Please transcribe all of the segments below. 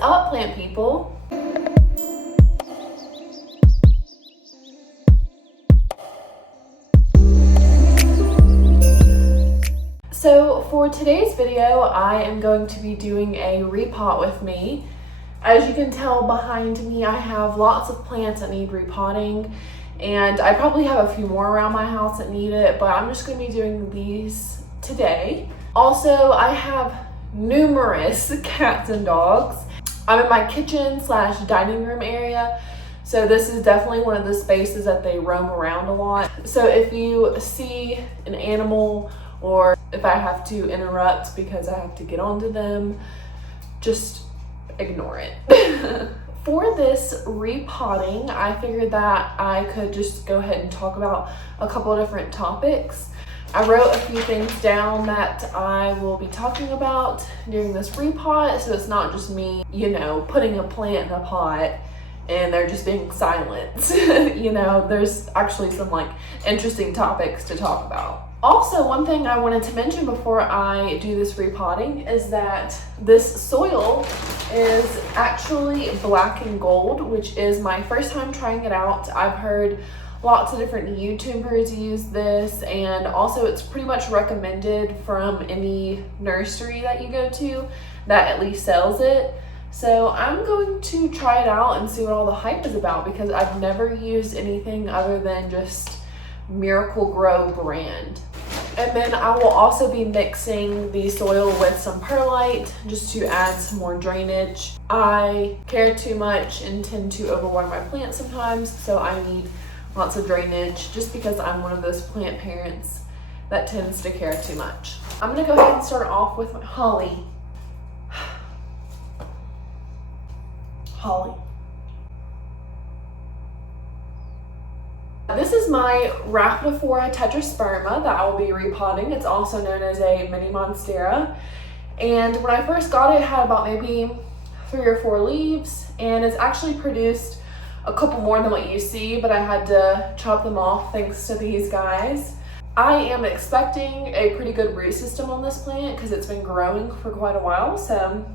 up, plant people? So for today's video, I am going to be doing a repot with me. As you can tell behind me, I have lots of plants that need repotting, and I probably have a few more around my house that need it, but I'm just going to be doing these today. Also, I have numerous cats and dogs. I'm in my kitchen / dining room area, so this is definitely one of the spaces that they roam around a lot. So if you see an animal, or if I have to interrupt because I have to get onto them, just ignore it. For this repotting, I figured that I could just go ahead and talk about a couple of different topics. I wrote a few things down that I will be talking about during this repot, so it's not just me, putting a plant in a pot and they're just being silent. There's actually some interesting topics to talk about. Also, one thing I wanted to mention before I do this repotting is that this soil is actually black and gold, which is my first time trying it out. I've heard lots of different YouTubers use this, and also it's pretty much recommended from any nursery that you go to that at least sells it. So I'm going to try it out and see what all the hype is about, because I've never used anything other than just Miracle Grow brand. And then I will also be mixing the soil with some perlite just to add some more drainage. I care too much and tend to overwater my plants sometimes, so I need lots of drainage just because I'm one of those plant parents that tends to care too much. I'm gonna go ahead and start off with my holly. Holly. This is my Rhaphidophora tetrasperma that I will be repotting. It's also known as a mini monstera. And when I first got it, it had about maybe 3 or 4 leaves, and it's actually produced a couple more than what you see, but I had to chop them off thanks to these guys. I am expecting a pretty good root system on this plant because it's been growing for quite a while, so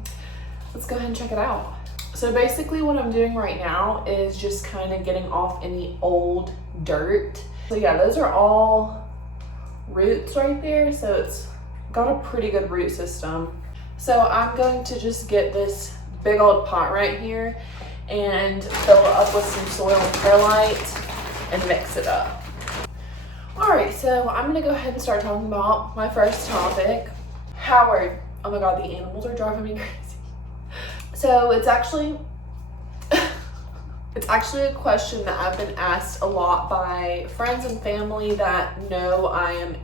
let's go ahead and check it out. So basically what I'm doing right now is just kind of getting off any old dirt. So yeah, those are all roots right there, so it's got a pretty good root system. So I'm going to just get this big old pot right here and fill it up with some soil and perlite and mix it up. Alright, so I'm gonna go ahead and start talking about my first topic. Howard. Oh my god, the animals are driving me crazy. So it's actually a question that I've been asked a lot by friends and family that know I am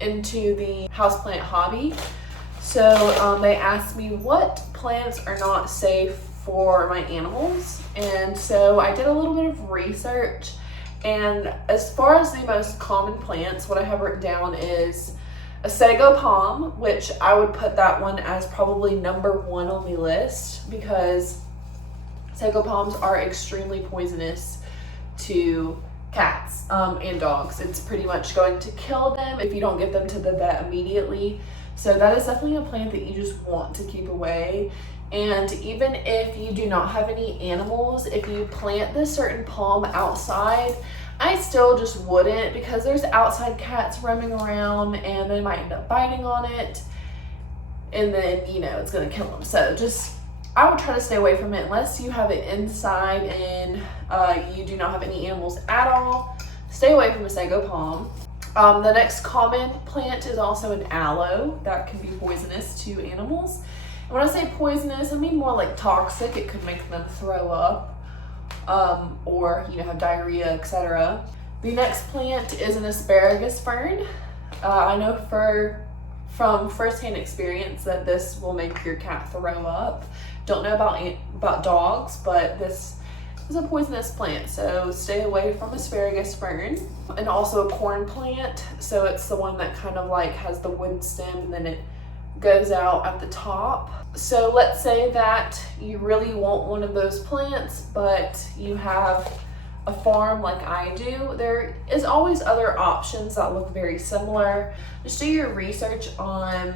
into the houseplant hobby. So they asked me what plants are not safe for my animals, and so I did a little bit of research, and as far as the most common plants, what I have written down is a sago palm, which I would put that one as probably number 1 on the list, because sago palms are extremely poisonous to cats and dogs. It's pretty much going to kill them if you don't get them to the vet immediately. So that is definitely a plant that you just want to keep away. And even if you do not have any animals, if you plant this certain palm outside, I still just wouldn't, because there's outside cats roaming around and they might end up biting on it, and then it's gonna kill them. So I would try to stay away from it unless you have it inside and you do not have any animals at all. Stay away from a sago palm. The next common plant is also an aloe that can be poisonous to animals. And when I say poisonous, I mean more like toxic. It could make them throw up or have diarrhea, etc. The next plant is an asparagus fern. I know from firsthand experience that this will make your cat throw up. Don't know about dogs, but this is a poisonous plant, so stay away from asparagus fern. And also a corn plant, so it's the one that kind of has the wood stem and then it goes out at the top. So let's say that you really want one of those plants, but you have a farm like I do. There is always other options that look very similar. Just do your research on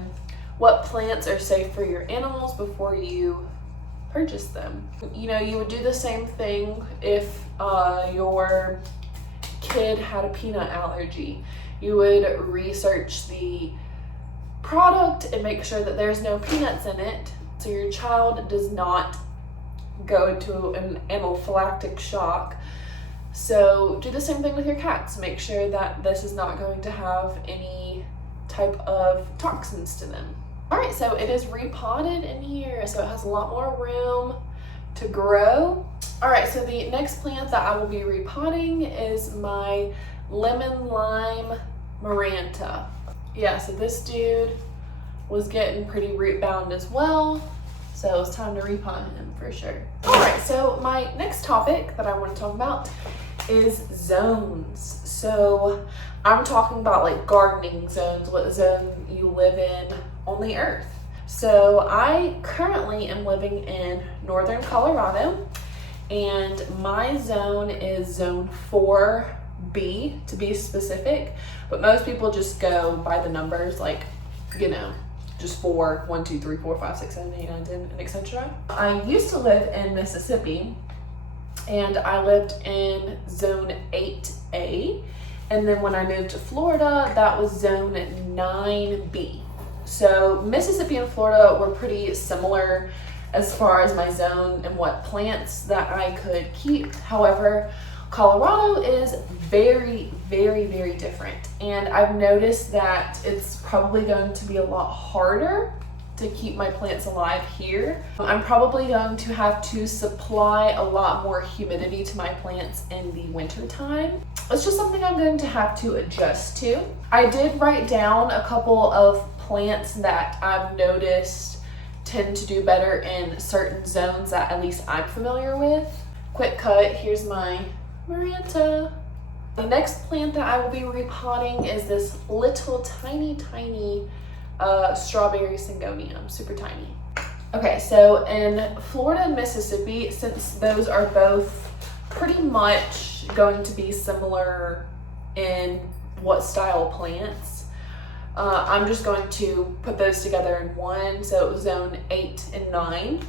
what plants are safe for your animals before you purchase them. You know, you would do the same thing if your kid had a peanut allergy. You would research the product and make sure that there's no peanuts in it, so your child does not go into an anaphylactic shock. So do the same thing with your cats. Make sure that this is not going to have any type of toxins to them. All right, so it is repotted in here, so it has a lot more room to grow. All right, so the next plant that I will be repotting is my lemon lime maranta. Yeah, so this dude was getting pretty root bound as well, so it was time to repot him for sure. All right, so my next topic that I want to talk about is zones. So I'm talking about like gardening zones, what zone you live in on the earth. So I currently am living in northern Colorado, and my zone is zone 4B to be specific, but most people just go by the numbers, like, you know, just 4, 1, 2, 3, 4, 5, 6, 7, 8, 9, 10, and etc. I used to live in Mississippi, and I lived in zone 8A, and then when I moved to Florida, that was zone 9B. So Mississippi and Florida were pretty similar as far as my zone and what plants that I could keep. However, Colorado is very, very, very different. And I've noticed that it's probably going to be a lot harder to keep my plants alive here. I'm probably going to have to supply a lot more humidity to my plants in the winter time. It's just something I'm going to have to adjust to. I did write down a couple of plants that I've noticed tend to do better in certain zones that at least I'm familiar with. Quick cut, here's my maranta. The next plant that I will be repotting is this little tiny strawberry syngonium, super tiny. Okay, so in Florida and Mississippi, since those are both pretty much going to be similar in what style plants, I'm just going to put those together in one, so zone 8 and 9.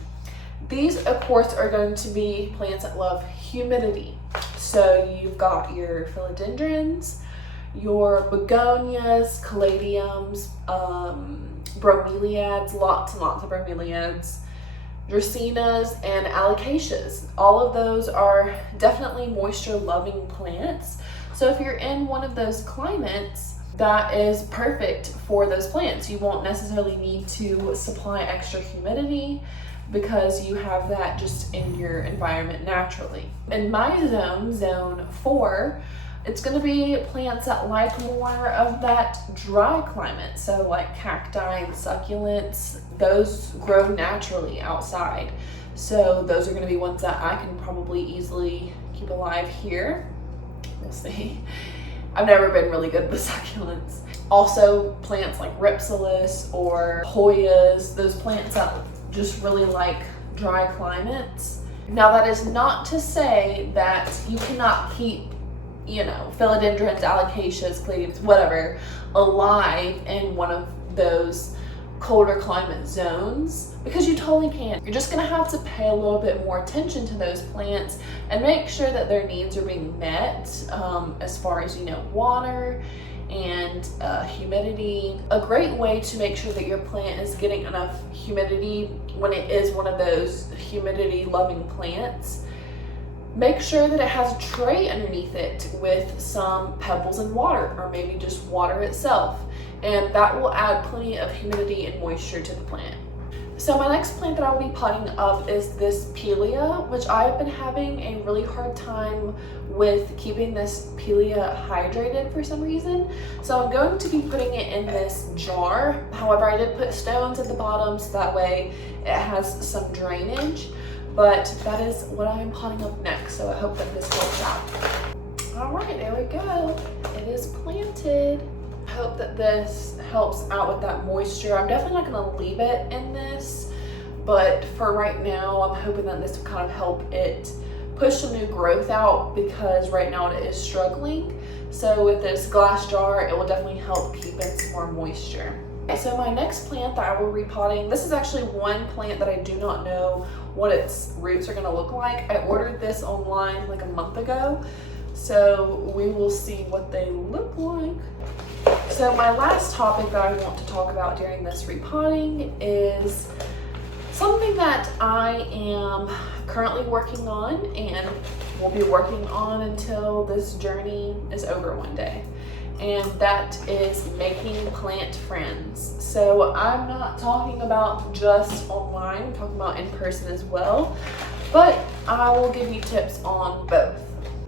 These, of course, are going to be plants that love humidity. So you've got your philodendrons, your begonias, caladiums, bromeliads, lots and lots of bromeliads, dracaenas, and alocasias. All of those are definitely moisture-loving plants. So if you're in one of those climates, that is perfect for those plants. You won't necessarily need to supply extra humidity because you have that just in your environment naturally. In my zone, zone 4, it's going to be plants that like more of that dry climate. So like cacti and succulents, those grow naturally outside. So those are going to be ones that I can probably easily keep alive here. We'll see. I've never been really good with succulents. Also, plants like Ripsalis or Hoyas, those plants that just really like dry climates. Now, that is not to say that you cannot keep, you know, philodendrons, alocasias, caladiums, whatever, alive in one of those colder climate zones, because you totally can. You're just gonna have to pay a little bit more attention to those plants and make sure that their needs are being met as far as, you know, water and humidity. A great way to make sure that your plant is getting enough humidity when it is one of those humidity loving plants, make sure that it has a tray underneath it with some pebbles and water, or maybe just water itself, and that will add plenty of humidity and moisture to the plant. So my next plant that I will be potting up is this Pelea, which I've been having a really hard time with keeping this Pelea hydrated for some reason. So I'm going to be putting it in this jar. However, I did put stones at the bottom so that way it has some drainage. But that is what I'm potting up next, so I hope that this helps out. All right, there we go. It is planted. I hope that this helps out with that moisture. I'm definitely not gonna leave it in this, but for right now, I'm hoping that this will kind of help it push some new growth out, because right now it is struggling. So with this glass jar, it will definitely help keep in some more moisture. So my next plant that I will repotting, this is actually one plant that I do not know what its roots are going to look like. I ordered this online like a month ago, so we will see what they look like. So my last topic that I want to talk about during this repotting is something that I am currently working on and will be working on until this journey is over one day. And that is making plant friends. So I'm not talking about just online, I'm talking about in person as well, but I will give you tips on both.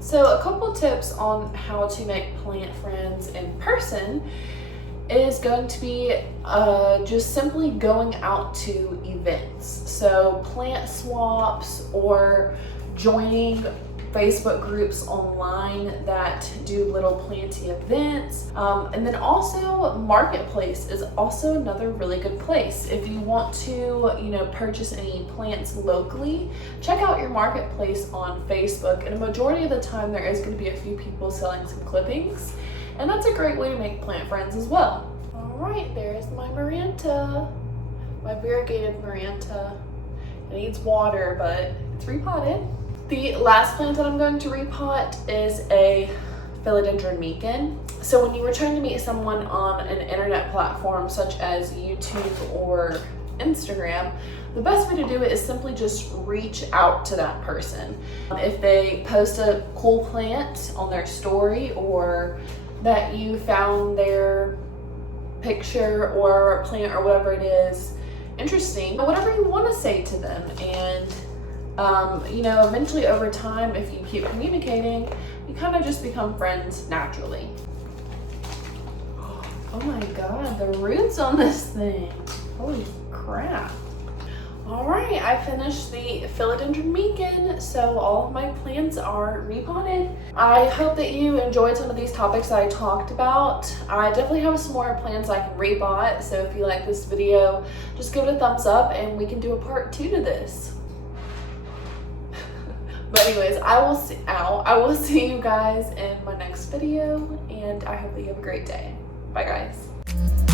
So a couple tips on how to make plant friends in person is going to be just simply going out to events. So plant swaps or joining Facebook groups online that do little planting events. And then also Marketplace is also another really good place. If you want to, purchase any plants locally, check out your Marketplace on Facebook. And a majority of the time there is going to be a few people selling some clippings. And that's a great way to make plant friends as well. All right, there's my Maranta, my variegated Maranta. It needs water, but it's repotted. The last plant that I'm going to repot is a philodendron meekin. So when you were trying to meet someone on an internet platform such as YouTube or Instagram, the best way to do it is simply just reach out to that person. If they post a cool plant on their story or that you found their picture or plant or whatever it is interesting, whatever you want to say to them, and eventually over time, if you keep communicating, you kind of just become friends naturally. Oh my god, the roots on this thing. Holy crap. Alright, I finished the philodendron meekin, so all of my plants are repotted. I hope that you enjoyed some of these topics that I talked about. I definitely have some more plants I can repot, so if you like this video, just give it a thumbs up and we can do a part 2 to this. But anyways, I will see you guys in my next video, and I hope that you have a great day. Bye guys.